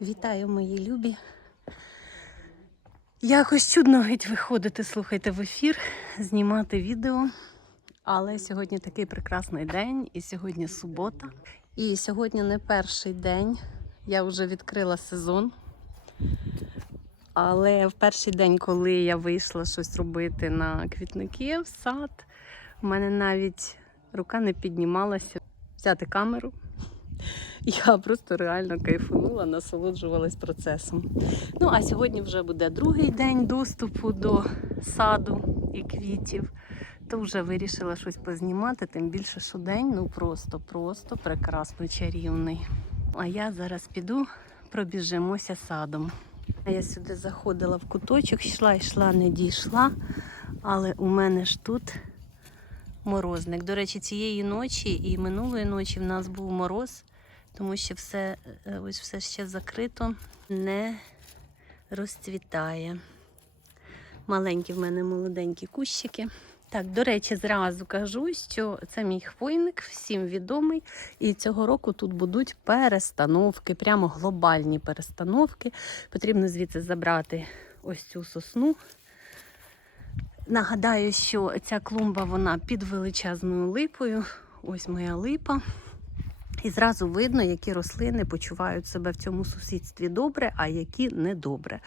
Вітаю, мої любі. Якось чудно геть виходити, слухайте, в ефір, знімати відео. Але сьогодні такий прекрасний день, і сьогодні субота. І сьогодні не перший день. Я вже відкрила сезон. Але в перший день, коли я вийшла щось робити на квітники в сад, в мене навіть рука не піднімалася взяти камеру. Я просто реально кайфанула, насолоджувалась процесом. Ну, а сьогодні вже буде другий день доступу до саду і квітів. То вже вирішила щось познімати, тим більше, що день ну просто, просто прекрасно чарівний. А я зараз піду, пробіжимося садом. Я сюди заходила в куточок, йшла, йшла, не дійшла, але у мене ж тут морозник. До речі, цієї ночі і минулої ночі в нас був мороз, тому що все, е, ось все ще закрито, не розцвітає. Маленькі в мене молоденькі кущики. Так, до речі, зразу кажу, що це мій хвойник, всім відомий. І цього року тут будуть перестановки, прямо глобальні перестановки. Потрібно звідси забрати ось цю сосну. Нагадаю, що ця клумба вона під величезною липою. Ось моя липа. І зразу видно, які рослини почувають себе в цьому сусідстві добре, а які недобре.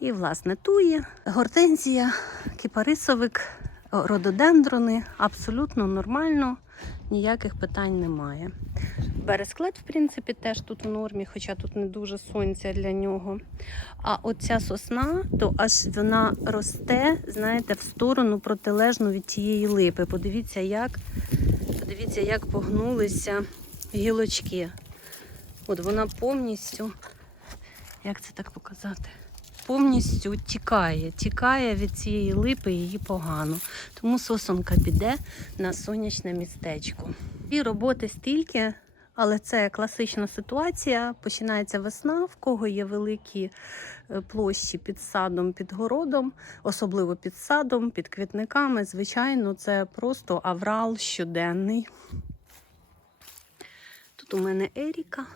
І, власне, тує, гортензія, кипарисовик, рододендрони абсолютно нормально, ніяких питань немає. Бересклет, в принципі, теж тут в нормі, хоча тут не дуже сонця для нього. А оця сосна, то аж вона росте, знаєте, в сторону протилежну від тієї липи. Подивіться, як, подивіться, як погнулися гілочки. От вона повністю, як це так показати? Повністю тікає, тікає від цієї липи, її погано. Тому сосонка піде на сонячне містечко. І роботи стільки, але це класична ситуація. Починається весна, в кого є великі е, площі під садом, під городом, особливо під садом, під квітниками. Звичайно, це просто аврал щоденний. Тут у мене Еріка.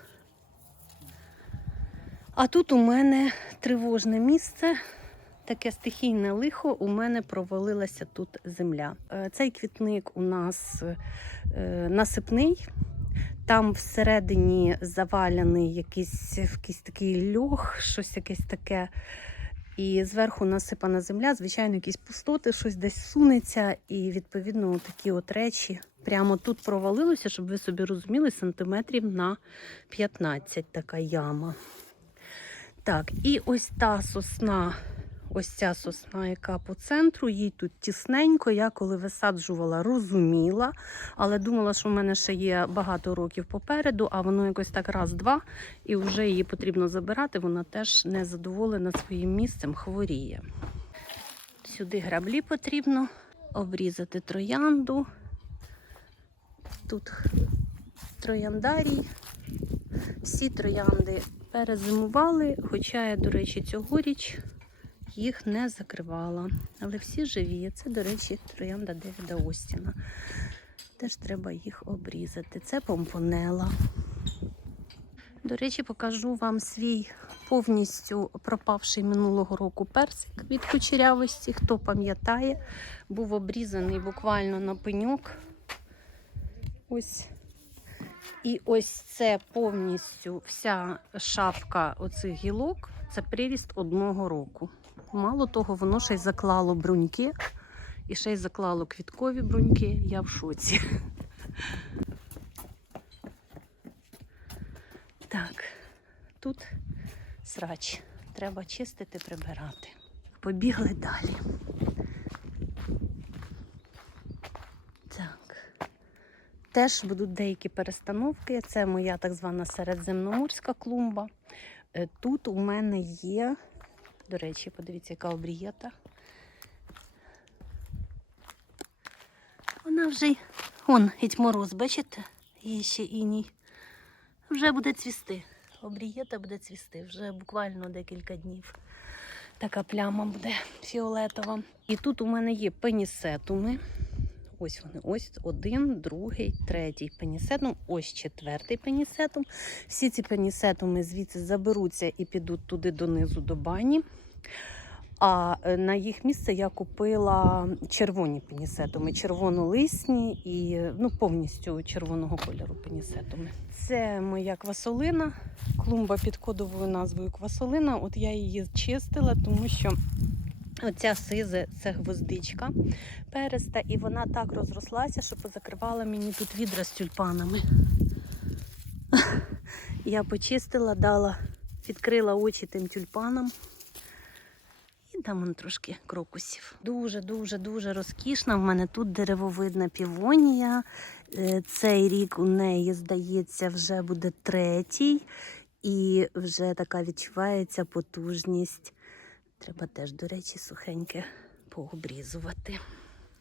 А тут у мене тривожне місце. Таке стихійне лихо, у мене провалилася тут земля. Е, Цей квітник у нас е, насипний. Там всередині заваляний якийсь, якийсь такий льох, щось якесь таке. І зверху насипана земля, звичайно, якісь пустоти, щось десь сунеться, і відповідно такі от речі прямо тут провалилося, щоб ви собі розуміли, сантиметрів на 15 така яма. Так, і ось та сосна, ось ця сосна, яка по центру, їй тут тісненько. Я коли висаджувала, розуміла, але думала, що в мене ще є багато років попереду, а воно якось так раз-два, і вже її потрібно забирати. Вона теж не задоволена своїм місцем, хворіє. Сюди граблі потрібно обрізати троянду. Тут трояндарій. Всі троянди перезимували, хоча я, до речі, цьогоріч їх не закривала. Але всі живі. Це, до речі, троянда Девіда Остіна. Теж треба їх обрізати. Це помпонела. До речі, покажу вам свій повністю пропавший минулого року персик від кучерявості. Хто пам'ятає, був обрізаний буквально на пеньок. Ось і ось це повністю вся шапка оцих гілок це приріст одного року. Мало того, воно ще й заклало бруньки, і ще й заклало квіткові бруньки. Я в шоці. Так, тут срач. Треба чистити, прибирати. Побігли далі. Так. Теж будуть деякі перестановки. Це моя так звана середземноморська клумба. Е, Тут у мене є, до речі, подивіться, яка обрієта. Вона вже, он, геть мороз, бачите? Є ще іній. Вже буде цвісти. Обрієта буде цвісти вже буквально декілька днів. Така пляма буде фіолетова. І тут у мене є пенісетуми. Ось вони. Ось один, другий, третій пенісетум, ось четвертий пенісетум. Всі ці пенісетуми звідси заберуться і підуть туди донизу до бані. А е, на їх місце я купила червоні пенісетуми, червонолисні і ну, повністю червоного кольору пенісетуми. Це моя квасолина, клумба під кодовою назвою квасолина. От я її чистила, тому що оця сизе це гвоздичка переста, і вона так розрослася, що позакривала мені тут відра з тюльпанами. Я почистила, дала, відкрила очі тим тюльпанам. І там он трошки крокусів. Дуже, дуже, дуже розкішна. В мене тут деревовидна півонія. Е, Цей рік у неї, здається, вже буде третій. І вже така відчувається потужність. Треба теж, до речі, сухеньке пообрізувати.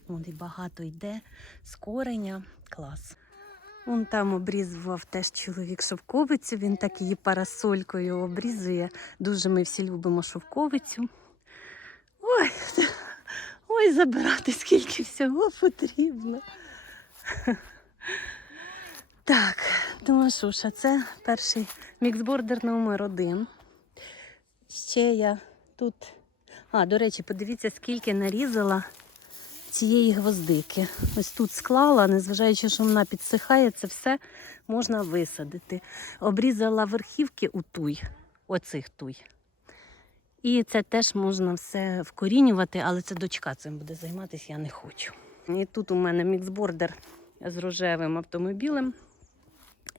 От і багато йде з кореня. Клас. Вон там обрізував теж чоловік шовковицю, він так її парасолькою обрізує. Дуже ми всі любимо шовковицю. Ой, ой, забирати скільки всього потрібно. Так, думаю, що це перший міксбордер номер один. Ще я тут. А, до речі, подивіться, скільки нарізала цієї гвоздики. Ось тут склала, незважаючи, що вона підсихає, це все можна висадити. Обрізала верхівки у туй, оцих туй. І це теж можна все вкорінювати, але це дочка цим буде займатися, я не хочу. І тут у мене міксбордер з рожевим автомобілем.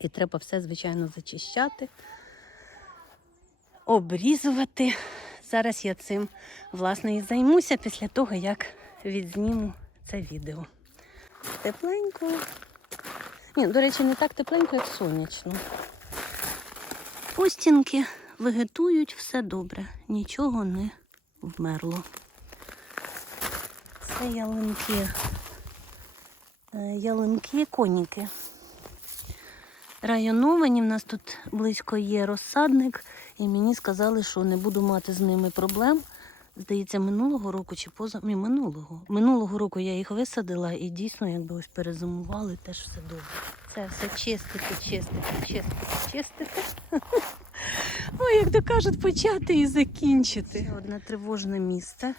І треба все, звичайно, зачищати, обрізувати. Зараз я цим власне і займуся після того, як відзніму це відео. Тепленько. Ні, до речі, не так тепленько, як сонячно. Постінки вегетують все добре, нічого не вмерло. Це ялинки, е, ялинки, коніки. Районовані, в нас тут близько є розсадник, і мені сказали, що не буду мати з ними проблем. Здається, минулого року чи поза Ні, минулого. Минулого року я їх висадила і дійсно, якби ось перезимували, теж все добре. Це все чистити, чистити, чистити, чистити. Ой, як то кажуть, почати і закінчити. Це одне тривожне місце.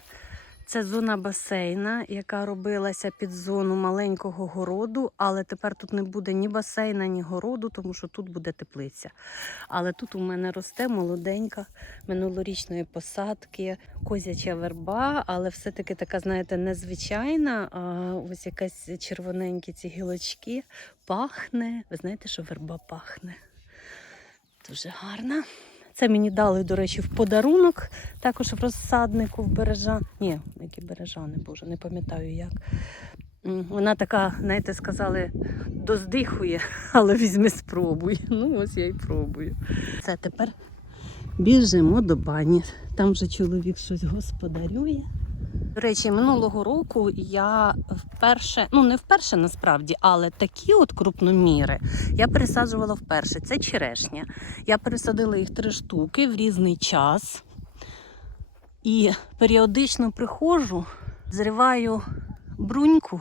Це зона басейна, яка робилася під зону маленького городу, але тепер тут не буде ні басейна, ні городу, тому що тут буде теплиця. Але тут у мене росте молоденька минулорічної посадки, козяча верба, але все-таки така, знаєте, незвичайна. А ось якась червоненькі ці гілочки пахне. Ви знаєте, що верба пахне? Дуже гарна. Це мені дали, до речі, в подарунок, також в розсаднику в бережа. Ні, які бережани, боже, не пам'ятаю як. Вона така, знаєте, сказали, доздихує, але візьми спробуй. Ну, ось я й пробую. Це тепер біжимо до бані. Там вже чоловік щось господарює. До речі, минулого року я вперше, ну не вперше насправді, але такі от крупноміри я пересаджувала вперше. Це черешня. Я пересадила їх три штуки в різний час. І періодично приходжу, зриваю бруньку,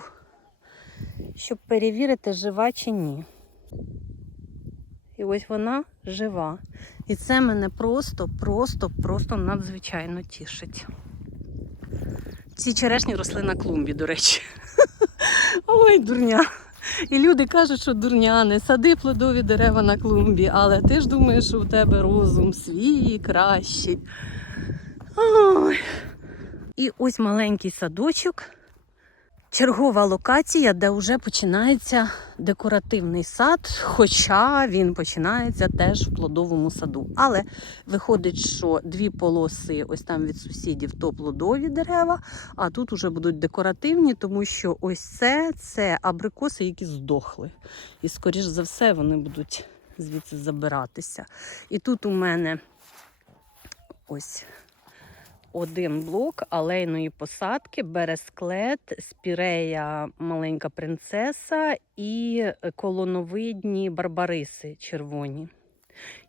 щоб перевірити, жива чи ні. І ось вона жива. І це мене просто, просто, просто надзвичайно тішить. Ці черешні росли на клумбі, до речі. Ой, дурня. І люди кажуть, що дурня, не сади плодові дерева на клумбі, але ти ж думаєш, що у тебе розум свій кращий. Ой. І ось маленький садочок. Чергова локація, де вже починається декоративний сад, хоча він починається теж в плодовому саду. Але виходить, що дві полоси ось там від сусідів то плодові дерева, а тут вже будуть декоративні, тому що ось це, це абрикоси, які здохли. І, скоріш за все, вони будуть звідси забиратися. І тут у мене ось один блок алейної посадки, бересклет, спірея маленька принцеса і колоновидні барбариси червоні.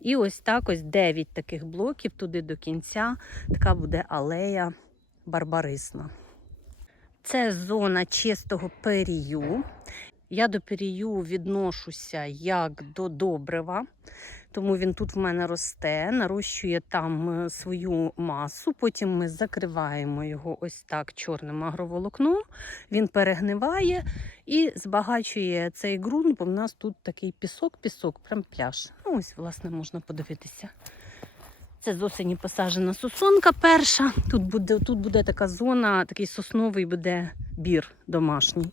І ось так ось 9 таких блоків туди до кінця. Така буде алея барбарисна. Це зона чистого перію. Я до перію відношуся як до добрива, тому він тут в мене росте, нарощує там е, свою масу. Потім ми закриваємо його ось так чорним агроволокном. Він перегниває і збагачує цей ґрунт, бо в нас тут такий пісок-пісок, прям пляж. Ну, ось, власне, можна подивитися. Це з осені посаджена сосонка перша. Тут буде, тут буде така зона, такий сосновий буде бір домашній.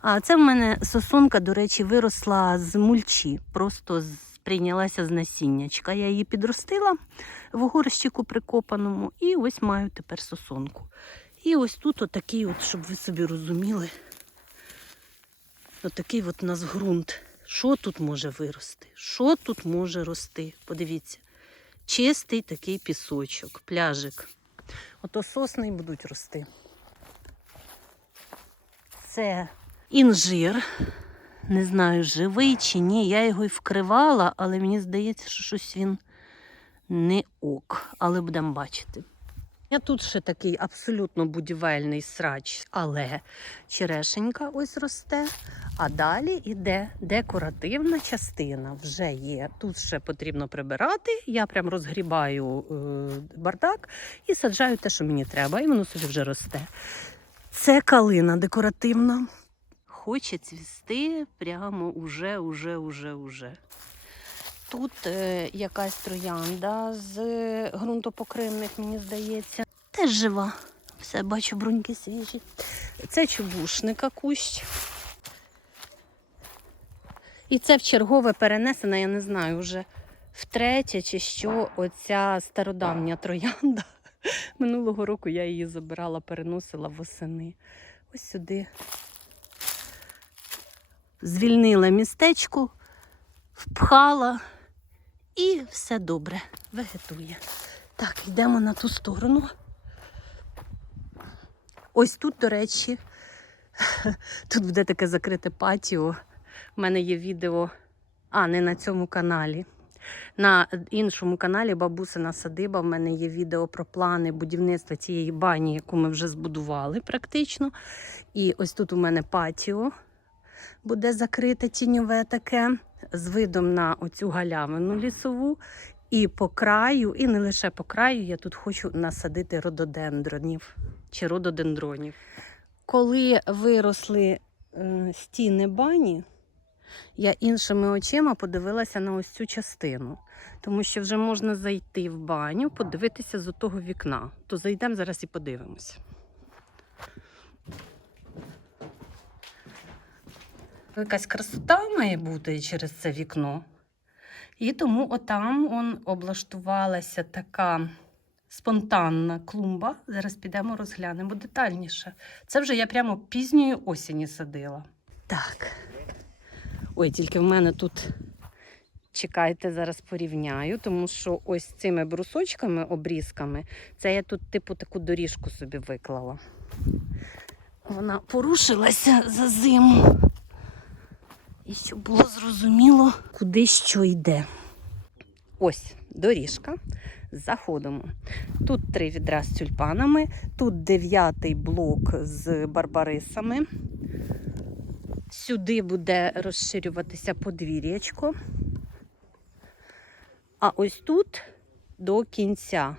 А це в мене сосонка, до речі, виросла з мульчі, просто з- прийнялася з насіннячка. Я її підростила в горщику прикопаному, і ось маю тепер сосонку. І ось тут отакий, от, щоб ви собі розуміли, отакий от у нас ґрунт. Що тут може вирости? Що тут може рости? Подивіться. Чистий такий пісочок, пляжик. Ото сосни будуть рости. Це інжир. Не знаю, живий чи ні. Я його й вкривала, але мені здається, що щось він не ок. Але будемо бачити. Я тут ще такий абсолютно будівельний срач, але черешенька ось росте. А далі іде декоративна частина. Вже є. Тут ще потрібно прибирати. Я прям розгрібаю е, бардак і саджаю те, що мені треба, і воно собі вже росте. Це калина декоративна. Хоче цвісти прямо уже, уже, уже, уже. Тут е, якась троянда з ґрунтопокривних, мені здається. Теж жива. Все, бачу, бруньки свіжі. Це чубушника кущ. І це в чергове перенесена, я не знаю, вже втретє чи що, оця стародавня троянда. Минулого року я її забирала, переносила восени. Ось сюди. Звільнила містечко, впхала і все добре, вегетує. Так, йдемо на ту сторону. Ось тут, до речі, тут буде таке закрите патіо. У мене є відео, а не на цьому каналі. На іншому каналі Бабусина садиба. В мене є відео про плани будівництва цієї бані, яку ми вже збудували практично. І ось тут у мене патіо буде закрите тіньове таке з видом на оцю галявину лісову. І по краю, і не лише по краю, я тут хочу насадити рододендронів чи рододендронів. Коли виросли е, стіни бані, я іншими очима подивилася на ось цю частину, тому що вже можна зайти в баню, подивитися з того вікна. То зайдемо зараз і подивимося. Якась красота має бути через це вікно. І тому отам он облаштувалася така спонтанна клумба. Зараз підемо розглянемо детальніше. Це вже я прямо пізньої осені садила. Так. Ой, тільки в мене тут. Чекайте, зараз порівняю, тому що ось цими брусочками, обрізками, це я тут, типу, таку доріжку собі виклала. Вона порушилася за зиму. І щоб було зрозуміло, куди що йде. Ось доріжка. Заходимо. Тут три відра з тюльпанами, тут дев'ятий блок з барбарисами. Сюди буде розширюватися подвір'ячко. А ось тут до кінця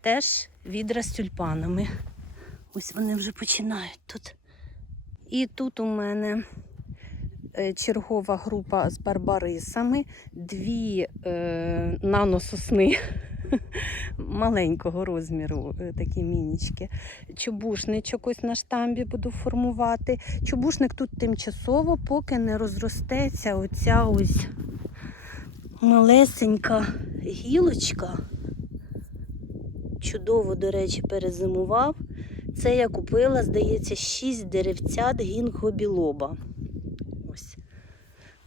теж відра з тюльпанами. Ось вони вже починають тут. І тут у мене чергова група з барбарисами, дві е, нанососни маленького розміру, е, такі мінічки. Чубушничок ось на штамбі буду формувати. Чубушник тут тимчасово, поки не розростеться оця ось малесенька гілочка. Чудово, до речі, перезимував. Це я купила, здається, 6 деревцят гінго білоба.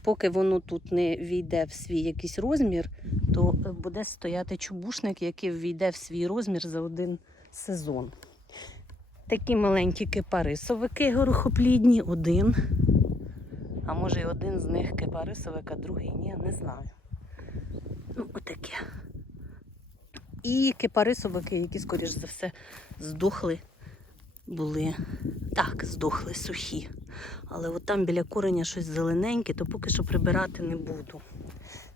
Поки воно тут не війде в свій якийсь розмір, то е, буде стояти чубушник, який війде в свій розмір за один сезон. Такі маленькі кипарисовики горохоплідні, один. А може один з них кипарисовик, а другий ні, не знаю. Ну, отаке. І кипарисовики, які, скоріш за все, здохли, були так здохли сухі. Але от там біля кореня щось зелененьке, то поки що прибирати не буду.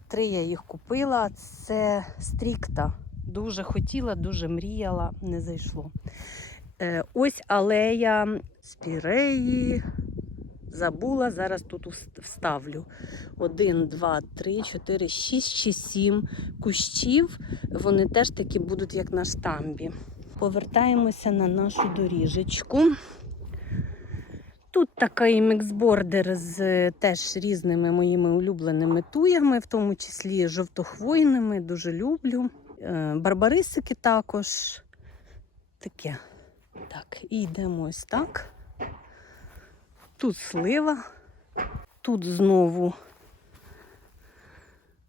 Три я їх купила. Це стрікта. Дуже хотіла, дуже мріяла, не зайшло. Е, ось алея спіреї. Забула, зараз тут вставлю. Один, два, три, чотири, шість чи сім кущів. Вони теж такі будуть, як на штамбі. Повертаємося на нашу доріжечку. Тут такий міксбордер з е, теж різними моїми улюбленими туями, в тому числі жовтохвойними, дуже люблю. Е, Барбарисики також. Таке. Так, і йдемо ось так. Тут слива, тут знову.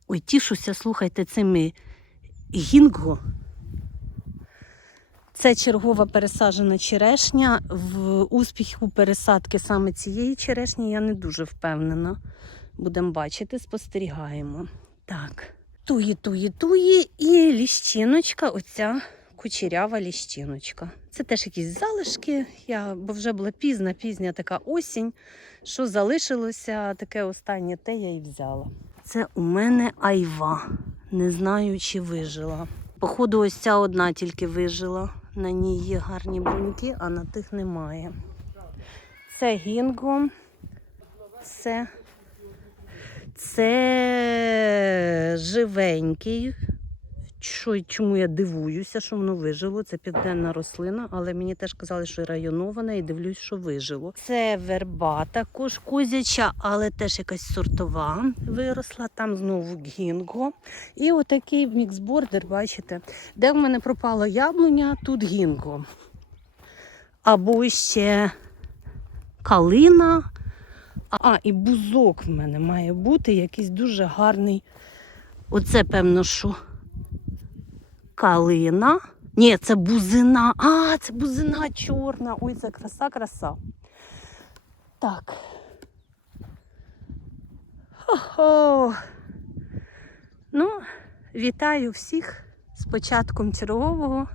Ой, тішуся, слухайте, цими гінго. Це чергова пересаджена черешня. В успіху пересадки саме цієї черешні я не дуже впевнена. Будемо бачити, спостерігаємо. Так, туї, туї, туї і ліщиночка, оця кучерява ліщиночка. Це теж якісь залишки, я, бо вже була пізна, пізня така осінь. Що залишилося, таке останнє те я і взяла. Це у мене айва. Не знаю, чи вижила. Походу, ось ця одна тільки вижила. На ній є гарні бруньки, а на тих немає. Це гінго. Це, це живенький. Що, чому я дивуюся, що воно вижило. Це південна рослина, але мені теж казали, що районована, і дивлюсь, що вижило. Це верба також козяча, але теж якась сортова виросла. Там знову гінго. І отакий міксбордер, бачите, де в мене пропала яблуня, тут гінго. Або ще калина. А, і бузок в мене має бути якийсь дуже гарний. Оце, певно, що калина. Ні, це бузина. А, це бузина чорна. Ой, це краса, краса. Так. Хо-хо. Ну, вітаю всіх з початком чергового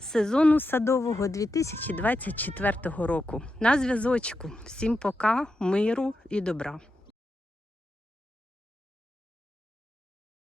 сезону садового 2024 року. На зв'язочку. Всім пока, миру і добра.